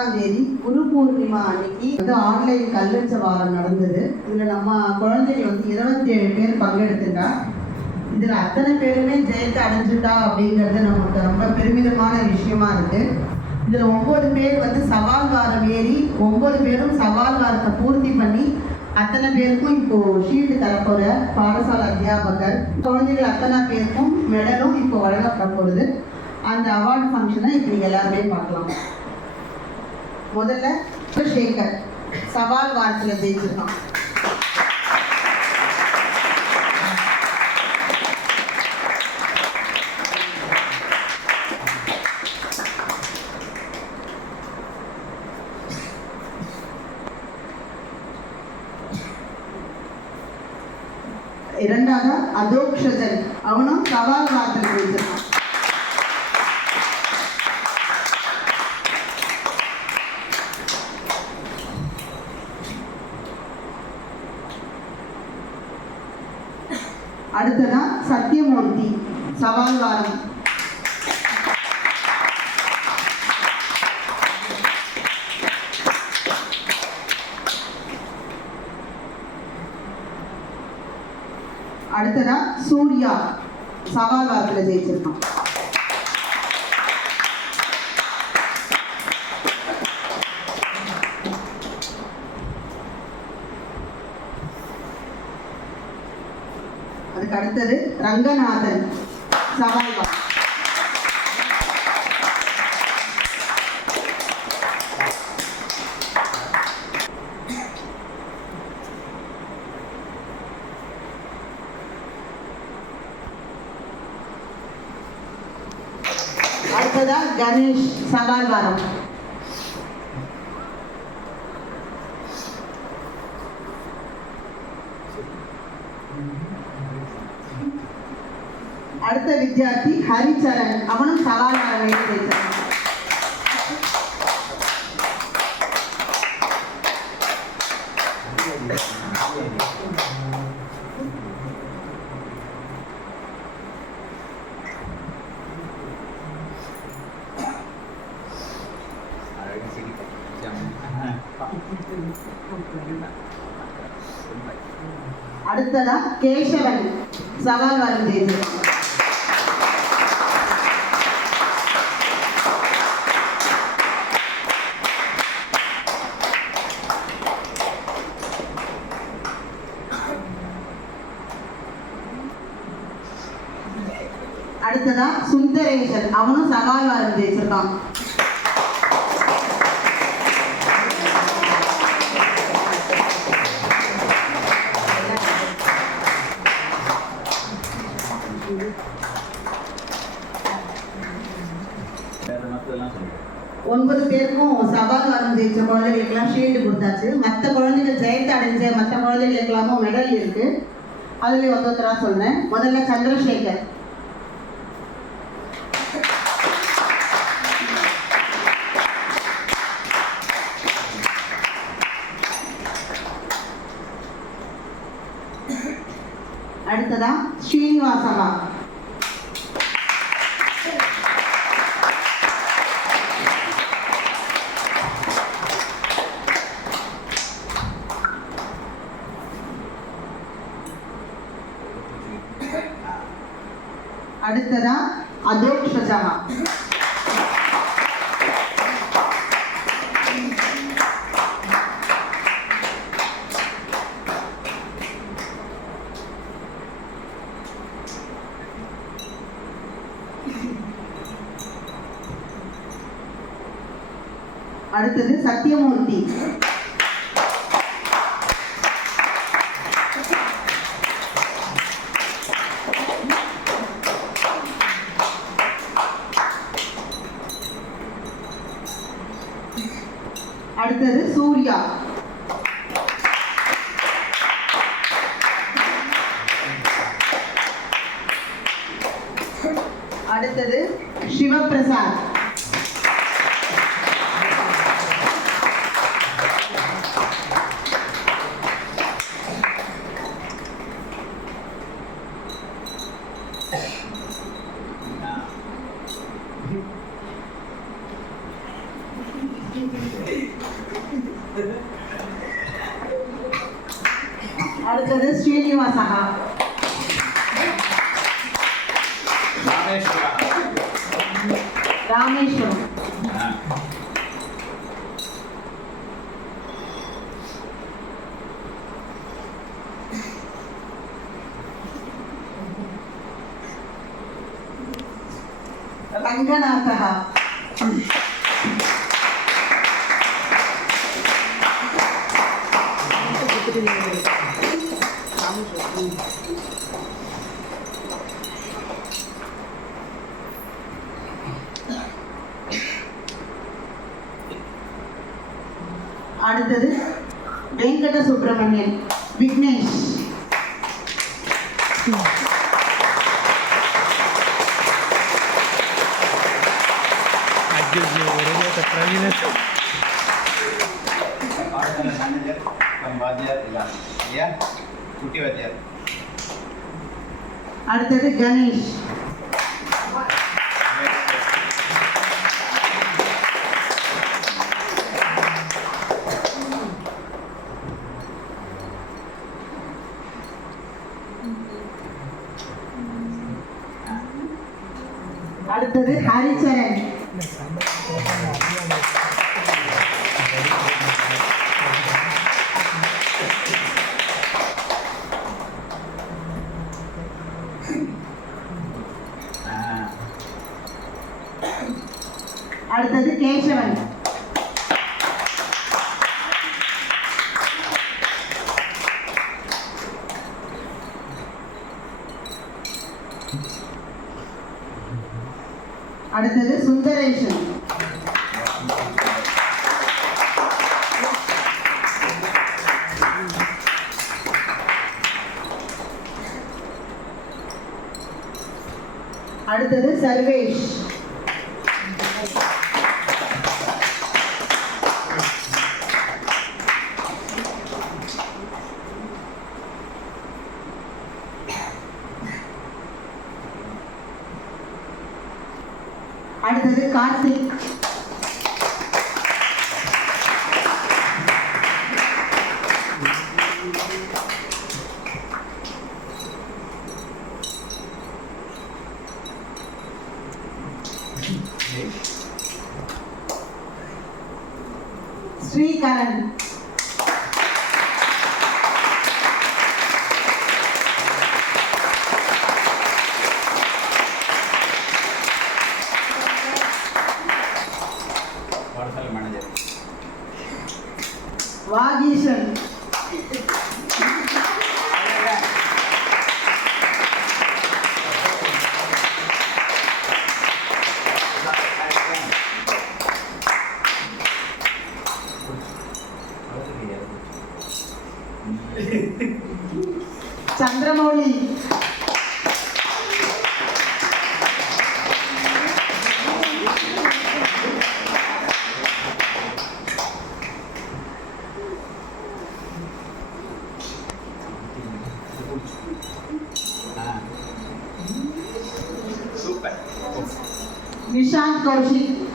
ஜூலை பத்தாம் தேதி குரு பூர்ணிமா அன்னைக்கு வந்து ஆன்லைன் கல்வெச்ச வாரம் நடந்தது. இதில் நம்ம குழந்தைங்க வந்து இருபத்தி ஏழு பேர் பங்கெடுத்துட்டா. இதில் அத்தனை பேருமே ஜெயத்தை அடைஞ்சுட்டா அப்படிங்கிறது நமக்கு ரொம்ப பெருமிதமான விஷயமா இருக்கு. இதில் ஒம்பது பேர் வந்து சவால் வாரம் ஏறி ஒம்பது பேரும் சவால் வாரத்தை பூர்த்தி பண்ணி அத்தனை பேருக்கும் இப்போ ஷீல்டு தரப்போற பாடசாலை அத்தியாபகர். குழந்தைகள் அத்தனை பேருக்கும் மெடலும் இப்போ வழங்கப்பட போகுது. அந்த அவார்டு ஃபங்க்ஷனை இப்போ எல்லாருமே பார்க்கலாம். முதல்ல சேகர் சவால் வாரத்தில் ஜெயிச்சிருக்கான். இரண்டாவது அதோக்ஷதன் அவனும் சவால் வாரத்தில் ஜெயிச்சிருக்கான் அடுத்ததா சத்யமூர்த்தி சவால் வாரம் அடுத்ததா சூர்யா சவால் வாரத்தில் ஜெயிச்சிருக்கான் அதுக்கு அடுத்தது ரங்கநாதன் சவால் வாரம் அடுத்ததா கணேஷ் சவால் வாரம். அடுத்த ஹரிச்சரன் அவனும் சவால் அடுத்ததா கேசவன் சவால் வாரம் ஜெயிச்சிருக்கான் அடுத்ததா சுந்தரேசன். அவனும் சவால் வாரம் ஜெயிச்சிருக்கான் ஒன்பது பேருக்கும் சவால் வரம் ஜெயிச்ச குழந்தைகளுக்கெல்லாம் ஷீல்டு கொடுத்தாச்சு. மற்ற குழந்தைகள் ஜெயத்தை அடைஞ்ச மற்ற குழந்தைகளுக்கெல்லாமும் மெடல் இருக்கு. அதுலேயும் ஒருத்தரா சொன்னேன் முதல்ல சந்திரசேகர் அடுத்ததா ஸ்ரீனிவாசவா அடுத்ததா அதோக் ஷஜஹா அடுத்தது சத்யமூர்த்தி அடுத்தது சூர்யா. அடுத்தது சிவபிரசாத். அடுத்தது ஸ்ரீனிவாசா ராமேஸ்வரா ராமேஸ்வரம் ஆ. பாடசாலை மேனேஜர் கம் வாத்தியார் எல்லாம் ஐயா குட்டி வாத்தியார் அடுத்தது கணேஷ் 那咱们多看。அடுத்தது சுந்தரேஷன். அடுத்தது Sarvesh. Karthik Srikaran siamo lì. Super. Nishan Kaushik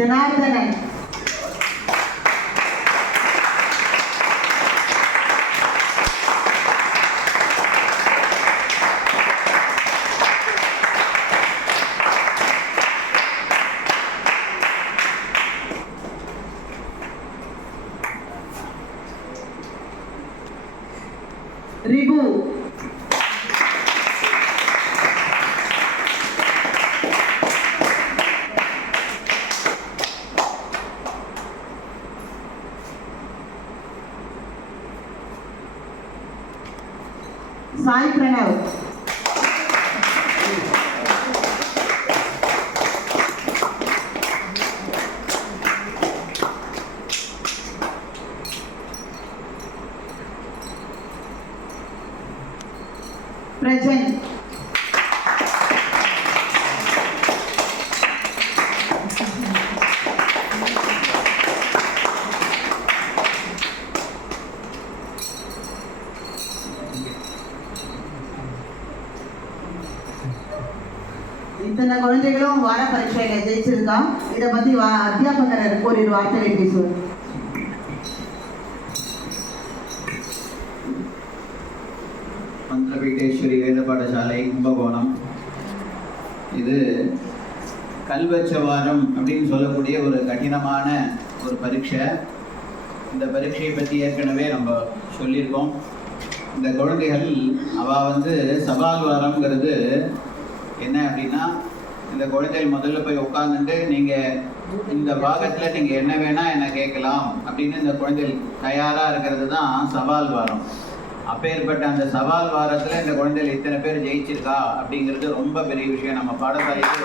Janardhanan. இத்தனை குழந்தைகளும் வார பரீட்சையில ஜெயிச்சிருக்கா இதை பத்தி அத்தியாபகர் ஒரு வார்த்தையை பேசுவார் மந்திரபீட்டேஸ்வரி வேத பாடசாலை கும்பகோணம். இது கல்வச்ச வாரம் அப்படின்னு சொல்லக்கூடிய ஒரு கடினமான ஒரு பரீட்சை. இந்த பரீட்சையை பற்றி ஏற்கனவே நம்ம சொல்லியிருக்கோம். இந்த குழந்தைகள் அவள் வந்து சவால் வாரம்ங்கிறது என்ன அப்படின்னா இந்த குழந்தைகள் முதல்ல போய் உட்காந்துட்டு நீங்கள் இந்த பாகத்தில் நீங்கள் என்ன வேணால் என்ன கேட்கலாம் அப்படின்னு இந்த குழந்தைகள் தயாராக இருக்கிறது தான் சவால் வாரம். அப்பேற்பட்ட அந்த சவால் வாரத்தில் இந்த குழந்தைகள் இத்தனை பேர் ஜெயிச்சிருக்கா அப்படிங்கிறது ரொம்ப பெரிய விஷயம். நம்ம பாடசாலைக்கு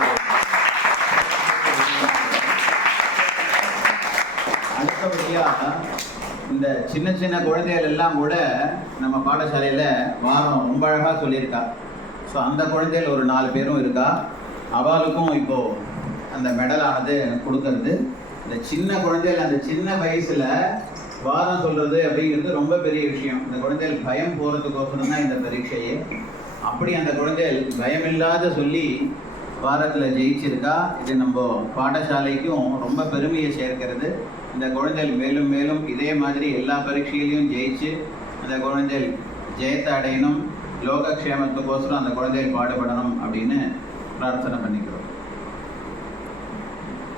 அடுத்தபடியாக இந்த சின்ன சின்ன குழந்தைகள் எல்லாம் கூட நம்ம பாடசாலையில் வாரம் ரொம்ப அழகாக சொல்லியிருக்கா. ஸோ அந்த குழந்தைகள் ஒரு நாலு பேரும் இருக்கா? அவளுக்கும் இப்போது அந்த மெடலானது கொடுக்கறது. இந்த சின்ன குழந்தைகள் அந்த சின்ன வயசில் வாரம் சொல்கிறது அப்படிங்கிறது ரொம்ப பெரிய விஷயம். இந்த குழந்தைகள் பயம் போகிறதுக்கோசரம் தான் இந்த பரீட்சையே. அப்படி அந்த குழந்தைகள் பயமில்லாத சொல்லி வாரத்தில் ஜெயிச்சிருக்கா? இது நம்ம பாடசாலைக்கும் ரொம்ப பெருமையை சேர்க்கிறது. இந்த குழந்தைகள் மேலும் மேலும் இதே மாதிரி எல்லா பரீட்சையிலையும் ஜெயிச்சு அந்த குழந்தைகள் ஜெயத்தை அடையணும். யோகக்ஷேமத்துக்கோசரம் அந்த குழந்தையை பாடுபடணும் அப்படின்னு பிரார்த்தனை பண்ணிக்கிறோம்.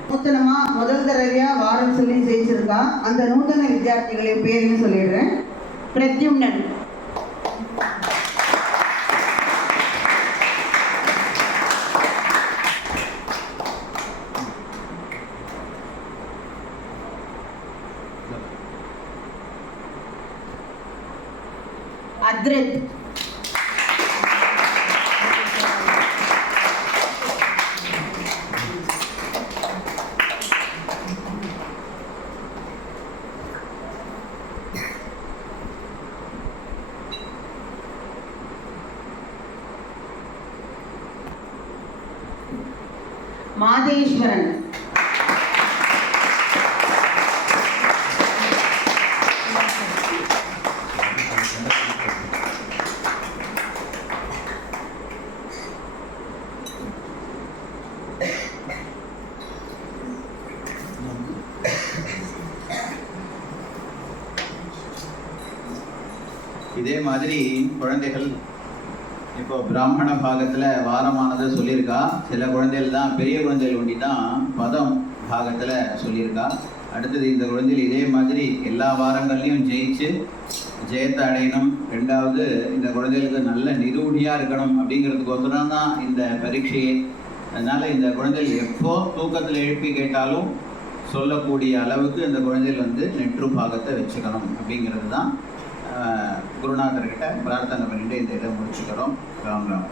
நூத்தனமா முதல் தடவையா வாரம் சொல்லி ஜெயிச்சிருக்கா? அந்த நூத்தன வித்தியார்த்திகளின் பேரையும் சொல்லிடுறேன். பிரத்யும்னன். அத்ரத் மாதேஸ்வரன் இதே மாதிரி குழந்தைகள் இப்போ பிராமண பாகத்தில் வாரமானது சொல்லியிருக்கா. சில குழந்தைகள் தான் பெரிய குழந்தைகள் ஒண்டி தான் பதம் பாகத்தில் சொல்லியிருக்கா. அடுத்தது இந்த குழந்தைகள் இதே மாதிரி எல்லா வாரங்கள்லையும் ஜெயிச்சு ஜெயத்தை அடையணும். ரெண்டாவது இந்த குழந்தைகளுக்கு நல்ல நிரூடியாக இருக்கணும் அப்படிங்கிறதுக்கோசரம் தான் இந்த பரீட்சையே. அதனால் இந்த குழந்தைகள் எப்போ தூக்கத்தில் எழுப்பி கேட்டாலும் சொல்லக்கூடிய அளவுக்கு இந்த குழந்தைகள் வந்து நெற்று பாகத்தை வச்சுக்கணும் அப்படிங்கிறது தான் குருநாதர்கிட்ட பிரார்த்தனை பண்ணிட்டு இந்த இதை முடிச்சுக்கிறோம். ராம் ராம்.